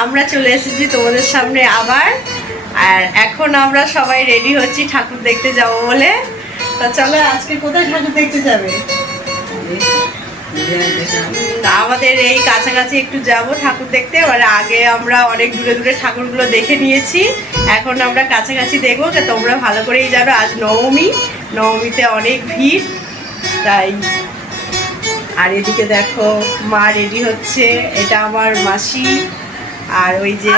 আমরা চলে এসেছি তোমাদের সামনে আবার। আর এখন আমরা সবাই রেডি হচ্ছি ঠাকুর দেখতে যাব বলে। তা চলো আজকে কোথায় ঠাকুর দেখতে যাবে? আমাদের এই কাছাকাছি একটু যাব ঠাকুর দেখতে। এবার আগে আমরা অনেক দূরে দূরে ঠাকুরগুলো দেখে নিয়েছি, এখন আমরা কাছাকাছি দেখবো। তোমরা ভালো করেই যাবে, আজ নবমী, নবমীতে অনেক ভিড় তাই। আর এদিকে দেখো মা রেডি হচ্ছে, এটা আমার মাসি। আর ওই যে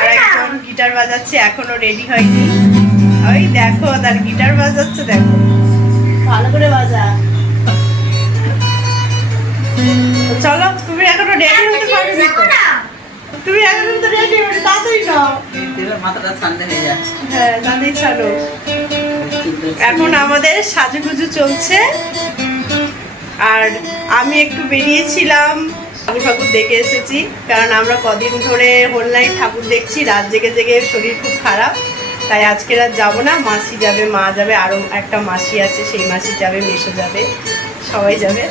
আরেকজন গিটার বাজাচ্ছে, এখনো রেডি হয়নি। ওই দেখো তার গিটার বাজাচ্ছে, দেখো ভালো করে বাজা। চলো তুমি এখনো রেডি হতে পারবে না, তুমি এখনো তো রেডি হতে তাড়াতাড়ি নাও, মাথাটা ঠান্ডা হয়ে যায়। হ্যাঁ তাড়াতাড়ি চলো। এখন আমাদের সাজুগুজু চলছে। আর আমি একটু বেরিয়েছিলাম, ঠাকুর ঠাকুর দেখে এসেছি, কারণ আমরা কদিন ধরে হোল নাইট ঠাকুর দেখছি, রাত জেগে জেগে শরীর খুব খারাপ। তাই আজকে রাত যাবো না, মাসি যাবে, মা যাবে, আরও একটা মাসি আছে সেই মাসি যাবে, মেসো যাবে, সবাই যাবে।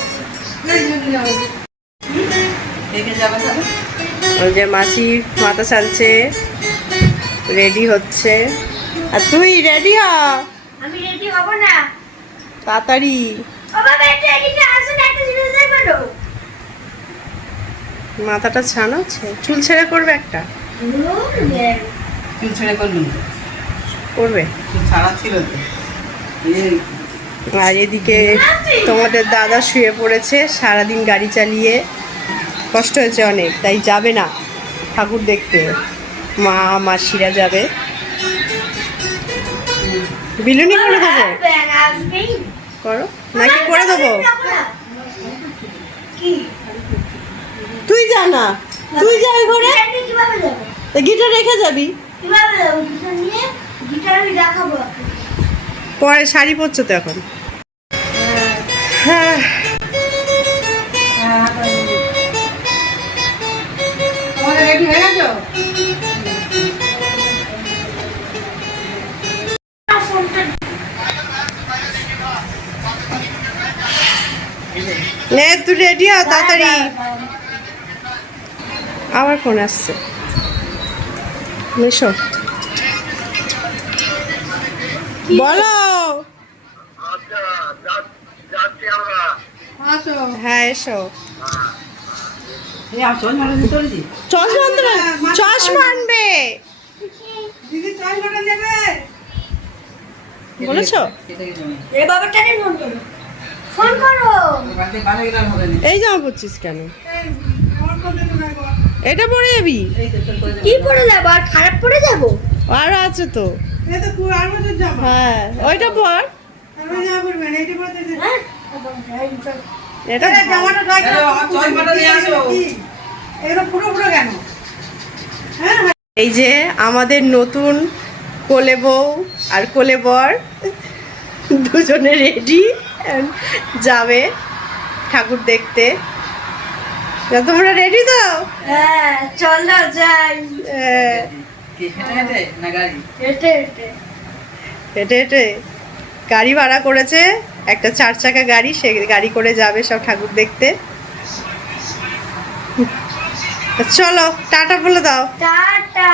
ওই যে মাসি মাথা ছাড়ছে, রেডি হচ্ছে। আর তুই রেডি হ? আমি রেডি হব না, তাড়াতাড়ি। মাথাটা ছানাচ্ছে, চুল ছেড়ে করবে একটা, চুল ছেড়ে করবে। আর এদিকে তোমাদের দাদা শুয়ে পড়েছে, সারাদিন গাড়ি চালিয়ে কষ্ট হয়েছে অনেক, তাই যাবে না ঠাকুর দেখতে। মা মাসিরা যাবে। বিলুনি করে দেবো, করো নাকি করে দেবো? তুই যা না, তুই যা ঘরে, গিটার রেখে যাবি। পরে শাড়ি পরছো তো এখন। হ্যাঁ রেডি হয়ে গেছো? নে তুই রেডি হ তাড়াতাড়ি। আবার ফোন আসছে, এসো বলো। হ্যাঁ এসো। চশমা আনবে বলেছো? এই জামা পরছিস কেন? এটা পরে যাবি? কি পরে যাবো? আর খারাপ পরে যাবো? আরো আছে তো। হ্যাঁ ওইটা পর, এটা এই যে আমাদের নতুন কোলে বউ আর কোলে বর দুজনে রেডি যাবে ঠাকুর দেখতে। তোমরা রেডি তো? হ্যাঁ চলো যাই। হেঁটে হেঁটে গাড়ি ভাড়া করেছে, একটা 4 চাকা গাড়ি, সে গাড়ি করে যাবে সব ঠাকুর দেখতে। চলো টাটা বলে দাও। টাটা।